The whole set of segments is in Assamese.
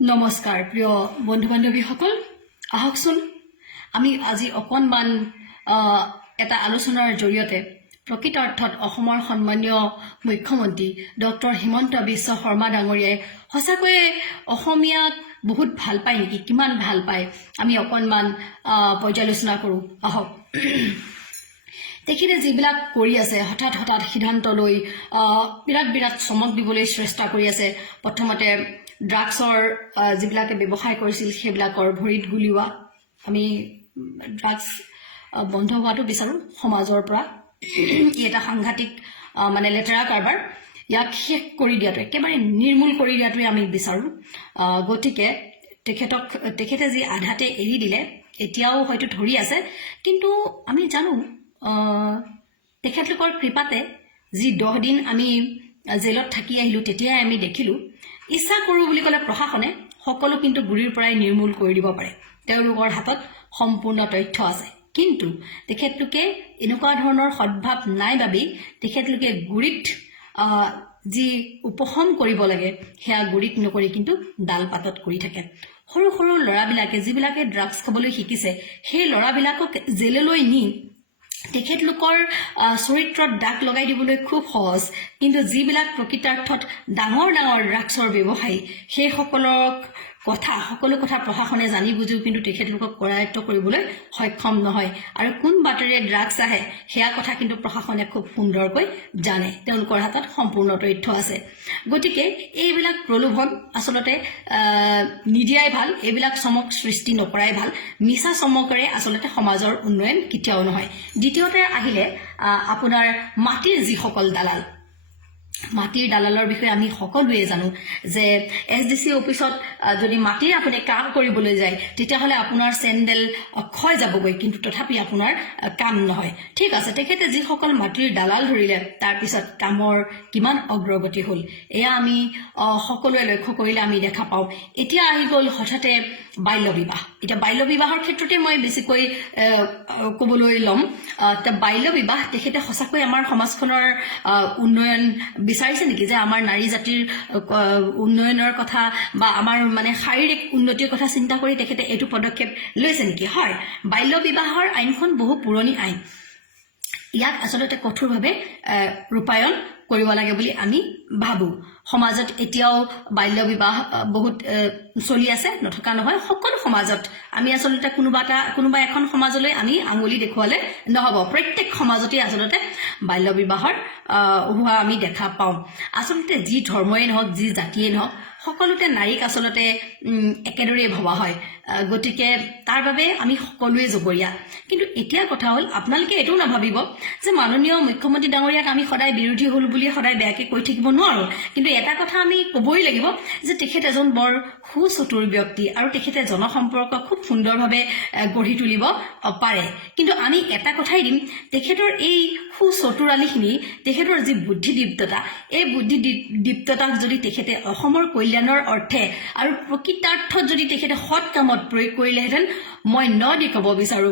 নমস্কাৰ প্ৰিয় বন্ধু বান্ধৱীসকল আহকচোন আমি আজি অকণমান এটা আলোচনাৰ জৰিয়তে প্ৰকৃত অৰ্থত অসমৰ সন্মানীয় মুখ্যমন্ত্ৰী ডক্টৰ হিমন্ত বিশ্ব শৰ্মা ডাঙৰীয়াই সঁচাকৈয়ে অসমীয়াক বহুত ভাল পায় নেকি কিমান ভাল পায় আমি অকণমান পৰ্যালোচনা কৰোঁ আহক তেখেতে যিবিলাক কৰি আছে হঠাৎ সিদ্ধান্ত লৈ বিৰাট চমক দিবলৈ চেষ্টা কৰি আছে প্ৰথমতে ড্ৰাগছৰ যিবিলাকে ব্যৱসায় কৰিছিল সেইবিলাকৰ ভৰিত গুলিওৱা আমি ড্ৰাগছ বন্ধ হোৱাটো বিচাৰোঁ সমাজৰ পৰা ই এটা সাংঘাতিক মানে লেতেৰা কাৰবাৰ ইয়াক শেষ কৰি দিয়াটো একেবাৰে নিৰ্মূল কৰি দিয়াটোৱে আমি বিচাৰোঁ গতিকে তেখেতে যি আধাতে এৰি দিলে এতিয়াও হয়তো ধৰি আছে কিন্তু আমি জানো তেখেতলোকৰ কৃপাতে যি 10 দিন আমি জেলত থাকি আহিলোঁ তেতিয়াই আমি দেখিলোঁ ইচ্ছা কৰোঁ বুলি ক'লে প্ৰশাসনে সকলো কিন্তু গুৰিৰ পৰাই নিৰ্মূল কৰি দিব পাৰে তেওঁলোকৰ হাতত সম্পূৰ্ণ তথ্য আছে কিন্তু তেখেতলোকে এনেকুৱা ধৰণৰ সদ্ভাৱ নাই বাবেই তেখেতলোকে গুৰিত যি উপশম কৰিব লাগে সেয়া গুৰিত নকৰি কিন্তু ডাল পাতত কৰি থাকে সৰু সৰু ল'ৰাবিলাকে যিবিলাকে ড্ৰাগছ খাবলৈ শিকিছে সেই ল'ৰাবিলাকক জেললৈ নি তেখেতলোকৰ চৰিত্ৰত দাগ লগাই দিবলৈ খুব সহজ কিন্তু যিবিলাক প্ৰকৃতাৰ্থত ডাঙৰ ড্ৰাগছৰ ব্যৱসায়ী সেই সকলো কথা প্ৰশাসনে জানি বুজিও কিন্তু তেখেতলোকক কৰায়ত্ব কৰিবলৈ সক্ষম নহয় আৰু কোন বাটেৰে ড্ৰাগছ আহে সেয়া কথা কিন্তু প্ৰশাসনে খুব সুন্দৰকৈ জানে তেওঁলোকৰ হাতত সম্পূৰ্ণ তথ্য আছে গতিকে এইবিলাক প্ৰলোভন আচলতে নিদিয়াই ভাল এইবিলাক চমক সৃষ্টি নকৰাই ভাল মিছা চমকৰে আচলতে সমাজৰ উন্নয়ন কেতিয়াও নহয় দ্বিতীয়তে আহিলে আপোনাৰ মাটিৰ যিসকল দালাল মাটিৰ দালালৰ বিষয়ে আমি সকলোৱে জানো যে এছডিসি অফিসত যদি মাটিৰ আপুনি কাম কৰিবলৈ যায় তেতিয়াহলে আপোনাৰ চেণ্ডেল ক্ষয় যাবগৈ কিন্তু তথাপি আপোনাৰ কাম নহয় ঠিক আছে তেখেতে যিসকল মাটিৰ দালাল ধৰিলে তাৰ পিছত কামৰ কিমান অগ্ৰগতি হ'ল এয়া আমি সকলোৱে লক্ষ্য কৰিলে আমি দেখা পাওঁ এতিয়া আহি গ'ল হঠাতে বাল্য বিবাহ এটা বাল্য বিবাহৰ ক্ষেত্ৰতে মই বেছিকৈ ক'বলৈ ল'ম বাল্য বিবাহ তেখেতে সঁচাকৈ আমাৰ সমাজখনৰ উন্নয়ন বিচাৰিছে নেকি যে আমাৰ নাৰী জাতিৰ উন্নয়নৰ কথা বা আমাৰ মানে শাৰীৰিক উন্নতিৰ কথা চিন্তা কৰি তেখেতে এইটো পদক্ষেপ লৈছে নেকি হয় বাল্য বিবাহৰ আইনখন বহু পুৰণি আইন ইয়াক আচলতে কঠোৰভাৱে ৰূপায়ণ কৰিব লাগে বুলি আমি ভাবো সমাজত এতিয়াও বাল্য বিবাহ বহুত চলি আছে নথকা নহয় সকলো সমাজত আমি আচলতে কোনোবা এখন সমাজলৈ আমি আঙুলি দেখুৱালে নহব প্ৰত্যেক সমাজতে আচলতে বাল্য বিবাহৰ হোৱা আমি দেখা পাওঁ আচলতে যি ধৰ্মই নহওক যি জাতিয়ে নহওক সকলোতে নাৰীক আচলতে একেদৰে ভবা হয় গতিকে তাৰ বাবে আমি সকলোৱে জগৰীয়া কিন্তু এতিয়া কথা হ'ল আপোনালোকে এটো নাভাবিব যে মাননীয় মুখ্যমন্ত্ৰী ডাঙৰীয়াক আমি সদায় বিৰোধী হল বুলি সদায় বেয়াকে কৈ থাকিব নোৱাৰো কিন্তু এটা কথা আমি ক'বই লাগিব যে তেখেত এজন বৰ সুচতুৰ ব্যক্তি আৰু তেখেতে জনসম্পৰ্ক খুব সুন্দৰভাৱে গঢ়ি তুলিব পাৰে কিন্তু আমি এটা কথাই দিম তেখেতৰ এই সুচতুৰালিখিনি তেখেতৰ যি বুদ্ধিদীপ্ততা এই বুদ্ধিদীপ্ততাক যদি তেখেতে অসমৰ কল্যাণৰ অৰ্থে আৰু প্ৰকৃতাৰ্থত যদি তেখেতে সৎ কামত প্ৰয়োগ কৰিলেহেঁতেন মই দি ক'ব বিচাৰো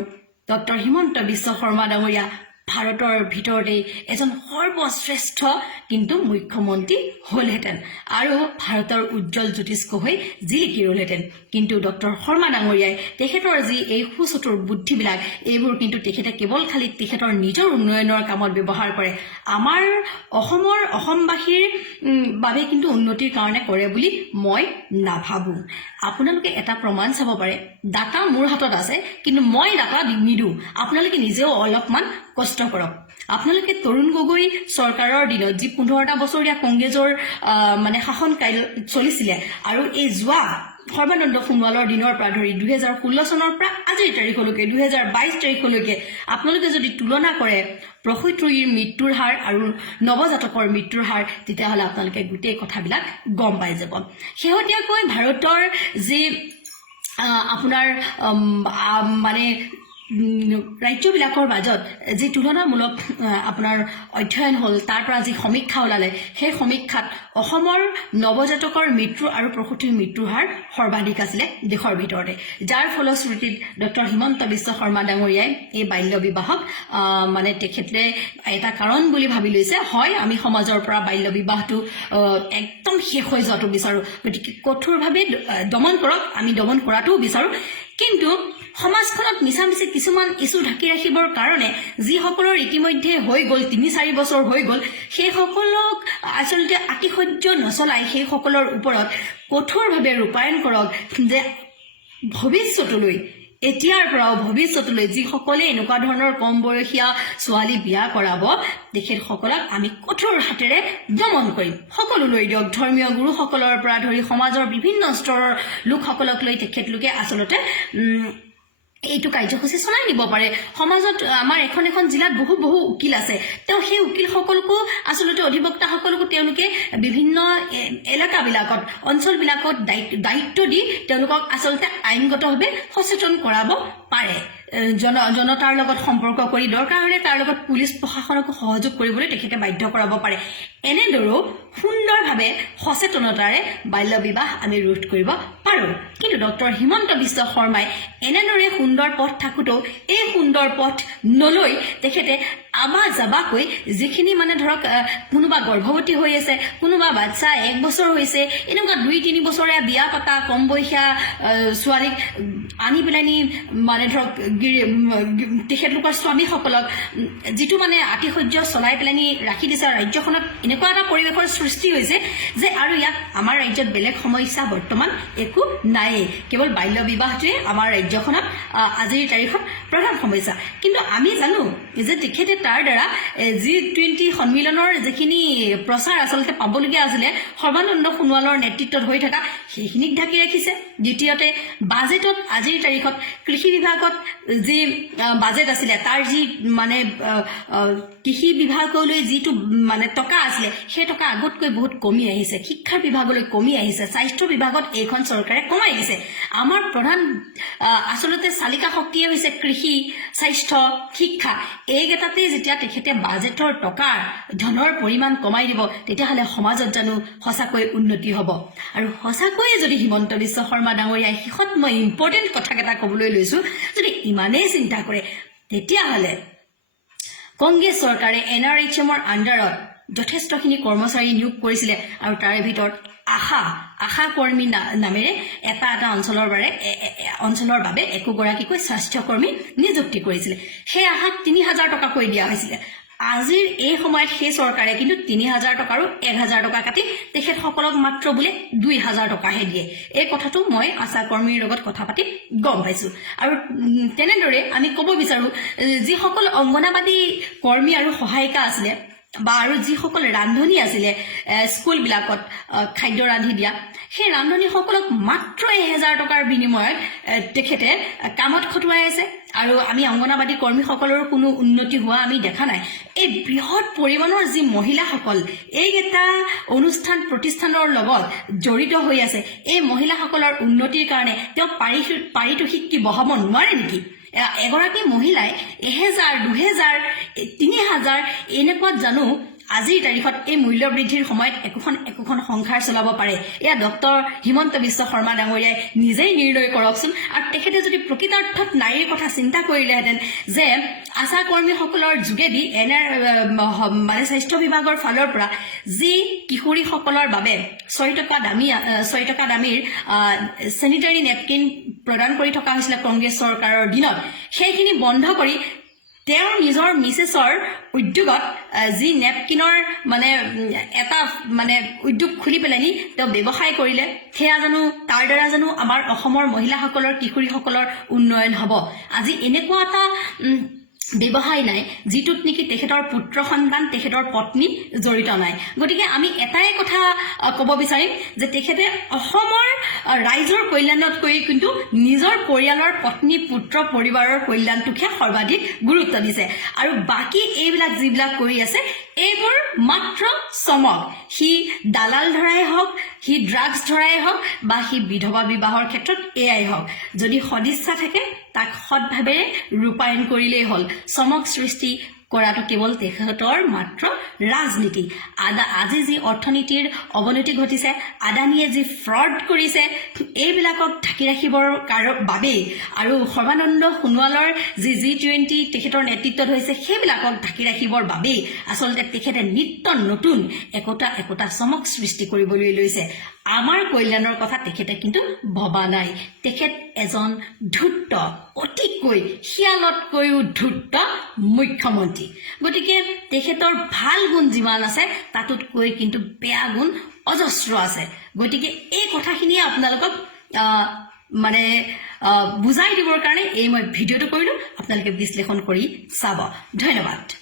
ডক্টৰ হিমন্ত বিশ্ব শৰ্মা ডাঙৰীয়া ভাৰতৰ ভিতৰতে এজন সৰ্বশ্ৰেষ্ঠ কিন্তু মুখ্যমন্ত্ৰী হ'লহেঁতেন আৰু ভাৰতৰ উজ্জ্বল জ্যোতিষ্ক হৈ জিলিকি ৰ'লহেঁতেন কিন্তু ডক্টৰ শৰ্মা ডাঙৰীয়াই তেখেতৰ যি এই সুচতুৰ বুদ্ধিবিলাক এইবোৰ কিন্তু তেখেতে কেৱল খালি তেখেতৰ নিজৰ উন্নয়নৰ কামত ব্যৱহাৰ কৰে আমাৰ অসমবাসীৰ বাবে কিন্তু উন্নতিৰ কাৰণে কৰে বুলি মই নাভাবো আপোনালোকে এটা প্ৰমাণ চাব পাৰে ডাটা মোৰ হাতত আছে কিন্তু মই ডাটা নিদিওঁ আপোনালোকে নিজেও অলপমান কষ্ট কৰক আপোনালোকে তৰুণ গগৈ চৰকাৰৰ দিনত যি 15টা বছৰীয়া কংগ্ৰেছৰ মানে শাসনকাল চলিছিলে আৰু এই যোৱা সৰ্বানন্দ সোণোৱালৰ দিনৰ পৰা ধৰি 2016 চনৰ পৰা আজিৰ তাৰিখলৈকে 2022 তাৰিখলৈকে আপোনালোকে যদি তুলনা কৰে প্ৰসূতিৰ মৃত্যুৰ হাৰ আৰু নৱজাতকৰ মৃত্যুৰ হাৰ তেতিয়াহ'লে আপোনালোকে গোটেই কথাবিলাক গম পাই যাব শেহতীয়াকৈ ভাৰতৰ যি আপোনাৰ মানে ৰাজ্যবিলাকৰ মাজত যি তুলনামূলক আপোনাৰ অধ্যয়ন হ'ল তাৰ পৰা যি সমীক্ষা ওলালে সেই সমীক্ষাত অসমৰ নৱজাতকৰ মৃত্যু আৰু প্ৰসূতিৰ মৃত্যুৰ হাৰ সৰ্বাধিক আছিলে দেশৰ ভিতৰতে যাৰ ফলশ্ৰুতিত ডক্টৰ হিমন্ত বিশ্ব শৰ্মা ডাঙৰীয়াই এই বাল্য বিবাহক মানে তেখেতে এটা কাৰণ বুলি ভাবি লৈছে হয় আমি সমাজৰ পৰা বাল্য বিবাহটো একদম শেষ হৈ যোৱাটো বিচাৰো গতিকে কঠোৰভাৱে দমন কৰক আমি দমন কৰাটোও বিচাৰো কিন্তু সমাজখনত মিছামিছি কিছুমান ইছ্যু ঢাকি ৰাখিবৰ কাৰণে যিসকলৰ ইতিমধ্যে হৈ গ'ল ৩-৪ বছৰ হৈ গ'ল সেইসকলক আচলতে আতিশয্য নচলাই সেইসকলৰ ওপৰত কঠোৰভাৱে ৰূপায়ণ কৰক যে ভৱিষ্যতলৈ এতিয়াৰ পৰাও ভৱিষ্যতলৈ যিসকলে এনেকুৱা ধৰণৰ কম বয়সীয়া ছোৱালী বিয়া কৰাব তেখেতসকলক আমি কঠোৰ হাতেৰে দমন কৰিম সকলোলৈ দিয়ক ধৰ্মীয় গুৰুসকলৰ পৰা ধৰি সমাজৰ বিভিন্ন স্তৰৰ লোকসকলক লৈ তেখেতলোকে আচলতে এইটো কাৰ্যসূচী চলাই নিব পাৰে সমাজত আমাৰ এখন জিলাত বহু উকিল আছে তেওঁ সেই উকিলসকলকো আচলতে অধিবক্তাসকলকো তেওঁলোকে বিভিন্ন এলেকাবিলাকত অঞ্চলবিলাকত দায়িত্ব দি তেওঁলোকক আচলতে আইনগতভাৱে সচেতন কৰাব পাৰে জনতাৰ লগত সম্পৰ্ক কৰি দৰকাৰ হ'লে তাৰ লগত পুলিচ প্ৰশাসনকো সহযোগ কৰিবলৈ তেখেতে বাধ্য কৰাব পাৰে এনেদৰেও সুন্দৰভাৱে সচেতনতাৰে বাল্য বিবাহ আমি ৰোধ কৰিব পাৰোঁ কিন্তু ডক্টৰ হিমন্ত বিশ্ব শৰ্মাই এনেদৰে সুন্দৰ পথ থাকোঁতেও এই সুন্দৰ পথ নলৈ তেখেতে আবাজাবাকৈ যিখিনি মানে ধৰক কোনোবা গৰ্ভৱতী হৈ আছে কোনোবা বাচ্চা 1 বছৰ হৈছে এনেকুৱা 2-3 বছৰীয়া বিয়া পাতা কম বয়সীয়া ছোৱালীক আনি পেলানি মানে ধৰক তেখেতলোকৰ স্বামীসকলক যিটো মানে আতিশয্য চলাই পেলানি ৰাখি দিছে ৰাজ্যখনত এনেকুৱা এটা পৰিৱেশৰ সৃষ্টি হৈছে যে আৰু ইয়াত আমাৰ ৰাজ্যত বেলেগ সমস্যা বৰ্তমান একো নাই কেৱল বাল্য বিবাহটোৱে আমাৰ ৰাজ্যখনত আজিৰ তাৰিখত প্ৰধান সমস্যা কিন্তু আমি জানো যে তেখেতে তাৰ দ্বাৰা G20 সন্মিলনৰ যিখিনি প্ৰচাৰ আচলতে পাবলগীয়া আছিলে সৰ্বানন্দ সোণোৱালৰ নেতৃত্বত হৈ থকা সেইখিনিক ঢাকি ৰাখিছে দ্বিতীয়তে বাজেটত আজিৰ তাৰিখত কৃষি বিভাগত যি বাজেট আছিলে তাৰ যি মানে কৃষি বিভাগলৈ যিটো মানে টকা আছিলে সেই টকা আগতকৈ বহুত কমি আহিছে শিক্ষা বিভাগলৈ কমি আহিছে স্বাস্থ্য বিভাগত এইখন চৰকাৰে কমাই দিছে আমাৰ প্ৰধান আচলতে চালিকা শক্তিয়ে হৈছে কৃষি স্বাস্থ্য শিক্ষা এইকেইটাতে যেতিয়া তেখেতে বাজেটৰ টকাৰ ধনৰ পৰিমাণ কমাই দিব তেতিয়াহ'লে সমাজত জানো সঁচাকৈ উন্নতি হ'ব আৰু সঁচাকৈয়ে যদি হিমন্ত বিশ্ব শৰ্মা ডাঙৰীয়াই শেষত মই ইম্পৰ্টেণ্ট কথাকেইটা ক'বলৈ লৈছোঁ যদি ইমানেই চিন্তা কৰে তেতিয়াহ'লে কংগ্ৰেছ চৰকাৰে NRHMৰ আণ্ডাৰত যথেষ্টখিনি কৰ্মচাৰী নিয়োগ কৰিছিলে আৰু তাৰে ভিতৰত আশা কৰ্মী নামেৰে এটা অঞ্চলৰ বাবে একোগৰাকীকৈ স্বাস্থ্যকৰ্মী নিযুক্তি কৰিছিলে সেই আশাক ৩,০০০ টকাকৈ দিয়া হৈছিলে আজিৰ এই সময়ত সেই চৰকাৰে কিন্তু ৩,০০০ টকা আৰু ১,০০০ টকা কাটি তেখেতসকলক মাত্ৰ বোলে ২,০০০ টকাহে দিয়ে এই কথাটো মই আশা কৰ্মীৰ লগত কথা পাতি গম পাইছোঁ আৰু তেনেদৰে আমি ক'ব বিচাৰোঁ যিসকল অংগনাবাদী কৰ্মী আৰু সহায়িকা আছিলে বা আৰু যিসকল ৰান্ধনী আছিলে স্কুলবিলাকত খাদ্য ৰান্ধি দিয়া সেই ৰান্ধনীসকলক মাত্ৰ ১,০০০ টকাৰ বিনিময়ত তেখেতে কামত খটুৱাই আছে আৰু আমি অংগনাবাদী কৰ্মীসকলৰ কোনো উন্নতি হোৱা আমি দেখা নাই এই বৃহৎ পৰিমাণৰ যি মহিলাসকল এইকেইটা অনুষ্ঠান প্ৰতিষ্ঠানৰ লগত জড়িত হৈ আছে এই মহিলাসকলৰ উন্নতিৰ কাৰণে তেওঁ পাৰিতোষিক কি বঢ়াব নোৱাৰে নেকি এগৰাকী মহিলাই ১,০০০ ২,০০০ ৩,০০০ এনেকুৱাত জানো আজিৰ তাৰিখত এই মূল্য বৃদ্ধিৰ সময়ত একোখন সংসাৰ চলাব পাৰে এয়া ডক্টৰ হিমন্ত বিশ্ব শৰ্মা ডাঙৰীয়াই নিজেই নিৰ্ণয় কৰকচোন আৰু তেখেতে যদি প্ৰকৃতাৰ্থত নাৰীৰ কথা চিন্তা কৰিলেহেঁতেন যে আশা কৰ্মীসকলৰ যোগেদি মানে স্বাস্থ্য বিভাগৰ ফালৰ পৰা যি কিশোৰীসকলৰ বাবে 6 টকা দামীৰ চেনিটাৰী নেপকিন প্ৰদান কৰি থকা হৈছিলে কংগ্ৰেছ চৰকাৰৰ দিনত সেইখিনি বন্ধ কৰি তেওঁৰ নিজৰ মিছেছৰ উদ্যোগত যি নেপকিনৰ মানে এটা মানে উদ্যোগ খুলি পেলানি তেওঁ ব্যৱসায় কৰিলে সেয়া জানো তাৰ দ্বাৰা জানো আমাৰ অসমৰ মহিলাসকলৰ কিশোৰীসকলৰ উন্নয়ন হ'ব আজি এনেকুৱা এটা ব্যৱসায় নাই যিটোত নেকি তেখেতৰ পুত্ৰ সন্তান তেখেতৰ পত্নী জড়িত নাই গতিকে আমি এটাই কথা ক'ব বিচাৰিম যে তেখেতে অসমৰ ৰাইজৰ কল্যাণতকৈ কিন্তু নিজৰ পৰিয়ালৰ পত্নী পুত্ৰ পৰিবাৰৰ কল্যাণটোকহে সৰ্বাধিক গুৰুত্ব দিছে আৰু বাকী এইবিলাক যিবিলাক কৰি আছে এইবোৰ মাত্ৰ চমক সি দালাল ধৰাই হওক সি ড্ৰাগছ ধৰাই হওক বা সি বিধৱা বিবাহৰ ক্ষেত্ৰত এয়াই হওক যদি সদিচ্ছা থাকে তাক সৎভাৱেৰে ৰূপায়ণ কৰিলেই হ'ল চমক সৃষ্টি কৰাটো কেৱল তেখেতৰ মাত্ৰ ৰাজনীতি আজি যি অৰ্থনীতিৰ অৱনতি ঘটিছে আদানীয়ে যি ফ্ৰড কৰিছে এইবিলাকক ঢাকি ৰাখিবৰ বাবে আৰু সৰ্বানন্দ সোণোৱালৰ যি G20 তেখেতৰ নেতৃত্বত হৈছে সেইবিলাকক ঢাকি ৰাখিবৰ বাবে আচলতে তেখেতে নিত্য নতুন একোটা চমক সৃষ্টি কৰিবলৈ লৈছে আমাৰ কল্যাণৰ কথা তেখেতে কিন্তু ভবা নাই তেখেত এজন ধূৰ্ত অতিকৈ শিয়ালতকৈও ধূৰ্ত মুখ্যমন্ত্ৰী গতিকে তেখেতৰ ভাল গুণ যিমান আছে তাতোতকৈ কিন্তু বেয়া গুণ অজস্ৰ আছে গতিকে এই কথাখিনি আপোনালোকক মানে বুজাই দিবৰ কাৰণে এই মই ভিডিঅ'টো কৰিলো আপোনালোকে বিশ্লেষণ কৰি চাব ধন্যবাদ